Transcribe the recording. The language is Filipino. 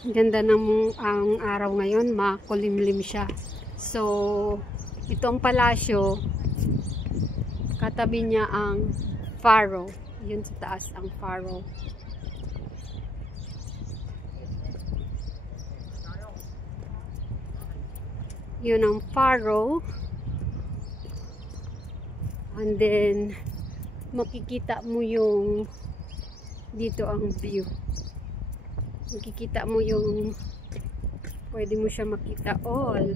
Ganda ng ang araw ngayon, makulimlim siya. So, ito ang palasyo. Katabi niya ang Faro. Yun sa taas ang Faro. Yun ang Faro. And then, makikita mo yung dito ang view. Makikita mo yung pwede mo siya makita all.